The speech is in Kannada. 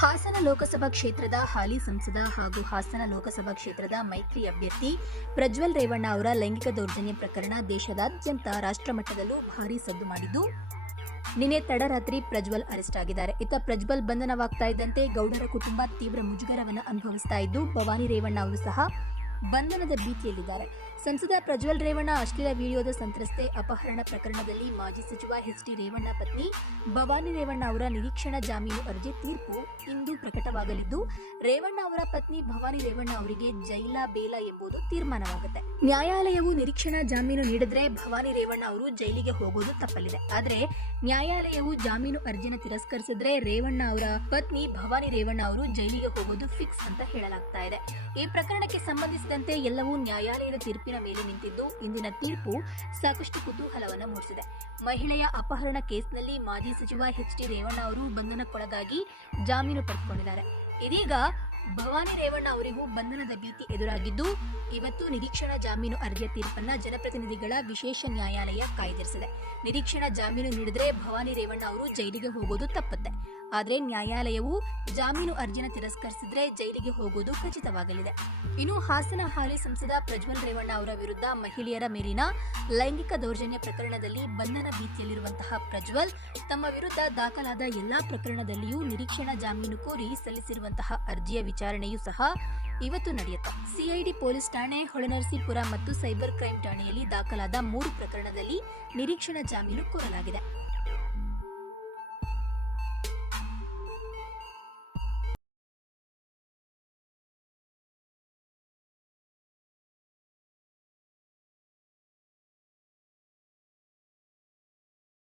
ಹಾಸನ ಲೋಕಸಭಾ ಕ್ಷೇತ್ರದ ಹಾಲಿ ಸಂಸದ ಹಾಗೂ ಹಾಸನ ಲೋಕಸಭಾ ಕ್ಷೇತ್ರದ ಮೈತ್ರಿ ಅಭ್ಯರ್ಥಿ ಪ್ರಜ್ವಲ್ ರೇವಣ್ಣ ಅವರ ಲೈಂಗಿಕ ದೌರ್ಜನ್ಯ ಪ್ರಕರಣ ದೇಶದಾದ್ಯಂತ ರಾಷ್ಟ್ರಮಟ್ಟದಲ್ಲೂ ಭಾರೀ ಸದ್ದು ಮಾಡಿದ್ದು, ನಿನ್ನೆ ತಡರಾತ್ರಿ ಪ್ರಜ್ವಲ್ ಅರೆಸ್ಟ್ ಆಗಿದ್ದಾರೆ. ಇತ್ತ ಪ್ರಜ್ವಲ್ ಬಂಧನವಾಗ್ತಾ ಇದ್ದಂತೆ ಗೌಡರ ಕುಟುಂಬ ತೀವ್ರ ಮುಜುಗರವನ್ನು ಅನುಭವಿಸ್ತಾ ಇದ್ದು, ಭವಾನಿ ರೇವಣ್ಣ ಅವರು ಸಹ ಬಂಧನದ ಭೀತಿಯಲ್ಲಿದ್ದಾರೆ. ಸಂಸದ ಪ್ರಜ್ವಲ್ ರೇವಣ್ಣ ಅಶ್ಲೀಲ ವಿಡಿಯೋದ ಸಂತ್ರಸ್ತೆ ಅಪಹರಣ ಪ್ರಕರಣದಲ್ಲಿ ಮಾಜಿ ಸಚಿವ ಎಚ್.ಡಿ. ರೇವಣ್ಣ ಪತ್ನಿ ಭವಾನಿ ರೇವಣ್ಣ ಅವರ ನಿರೀಕ್ಷಣಾ ಜಾಮೀನು ಅರ್ಜಿ ತೀರ್ಪು ಇಂದು ಪ್ರಕಟವಾಗಲಿದ್ದು, ರೇವಣ್ಣ ಅವರ ಪತ್ನಿ ಭವಾನಿ ರೇವಣ್ಣ ಅವರಿಗೆ ಜೈಲ ಬೇಲ ಎಂಬುದು ತೀರ್ಮಾನವಾಗುತ್ತೆ. ನ್ಯಾಯಾಲಯವು ನಿರೀಕ್ಷಣಾ ಜಾಮೀನು ನೀಡಿದ್ರೆ ಭವಾನಿ ರೇವಣ್ಣ ಅವರು ಜೈಲಿಗೆ ಹೋಗೋದು ತಪ್ಪಲಿದೆ. ಆದರೆ ನ್ಯಾಯಾಲಯವು ಜಾಮೀನು ಅರ್ಜಿನ ತಿರಸ್ಕರಿಸಿದ್ರೆ ರೇವಣ್ಣ ಅವರ ಪತ್ನಿ ಭವಾನಿ ರೇವಣ್ಣ ಅವರು ಜೈಲಿಗೆ ಹೋಗೋದು ಫಿಕ್ಸ್ ಅಂತ ಹೇಳಲಾಗ್ತಾ ಇದೆ. ಈ ಪ್ರಕರಣಕ್ಕೆ ಸಂಬಂಧಿಸಿದಂತೆ ಎಲ್ಲವೂ ನ್ಯಾಯಾಲಯದ ತೀರ್ಪಿನ ಮೇಲೆ ನಿಂತಿದ್ದು, ಇಂದಿನ ತೀರ್ಪು ಸಾಕಷ್ಟು ಕುತೂಹಲವನ್ನು ಮೂಡಿಸಿದೆ. ಮಹಿಳೆಯ ಅಪಹರಣ ಕೇಸ್ನಲ್ಲಿ ಮಾಜಿ ಸಚಿವ ಎಚ್.ಡಿ. ರೇವಣ್ಣ ಅವರು ಬಂಧನಕ್ಕೊಳಗಾಗಿ ಜಾಮೀನು ಪಡೆದುಕೊಂಡಿದ್ದಾರೆ. ಇದೀಗ ಭವಾನಿ ರೇವಣ್ಣ ಅವರಿಗೂ ಬಂಧನದ ಭೀತಿ ಎದುರಾಗಿದ್ದು, ಇವತ್ತು ನಿರೀಕ್ಷಣಾ ಜಾಮೀನು ಅರ್ಜಿಯ ತೀರ್ಪನ್ನ ಜನಪ್ರತಿನಿಧಿಗಳ ವಿಶೇಷ ನ್ಯಾಯಾಲಯ ಕಾಯ್ದಿರಿಸಿದೆ. ನಿರೀಕ್ಷಣಾ ಜಾಮೀನು ನೀಡಿದ್ರೆ ಭವಾನಿ ರೇವಣ್ಣ ಅವರು ಜೈಲಿಗೆ ಹೋಗೋದು ತಪ್ಪುತ್ತೆ. ಆದರೆ ನ್ಯಾಯಾಲಯವು ಜಾಮೀನು ಅರ್ಜಿನ ತಿರಸ್ಕರಿಸಿದ್ರೆ ಜೈಲಿಗೆ ಹೋಗೋದು ಖಚಿತವಾಗಲಿದೆ. ಇನ್ನು ಹಾಸನ ಹಾಲಿ ಸಂಸದ ಪ್ರಜ್ವಲ್ ರೇವಣ್ಣ ಅವರ ವಿರುದ್ಧ ಮಹಿಳೆಯರ ಮೇಲಿನ ಲೈಂಗಿಕ ದೌರ್ಜನ್ಯ ಪ್ರಕರಣದಲ್ಲಿ ಬಂಧನ ಭೀತಿಯಲ್ಲಿರುವಂತಹ ಪ್ರಜ್ವಲ್ ತಮ್ಮ ವಿರುದ್ಧ ದಾಖಲಾದ ಎಲ್ಲಾ ಪ್ರಕರಣದಲ್ಲಿಯೂ ನಿರೀಕ್ಷಣಾ ಜಾಮೀನು ಕೋರಿ ಸಲ್ಲಿಸಿರುವಂತಹ ಅರ್ಜಿಯ ವಿಚಾರಣೆಯೂ ಸಹ ಇವತ್ತು ನಡೆಯುತ್ತೆ. ಸಿಐಡಿ ಪೊಲೀಸ್ ಠಾಣೆ, ಹೊಳೆನರಸೀಪುರ ಮತ್ತು ಸೈಬರ್ ಕ್ರೈಂ ಠಾಣೆಯಲ್ಲಿ ದಾಖಲಾದ 3 ಪ್ರಕರಣದಲ್ಲಿ ನಿರೀಕ್ಷಣಾ ಜಾಮೀನು ಕೋರಲಾಗಿದೆ.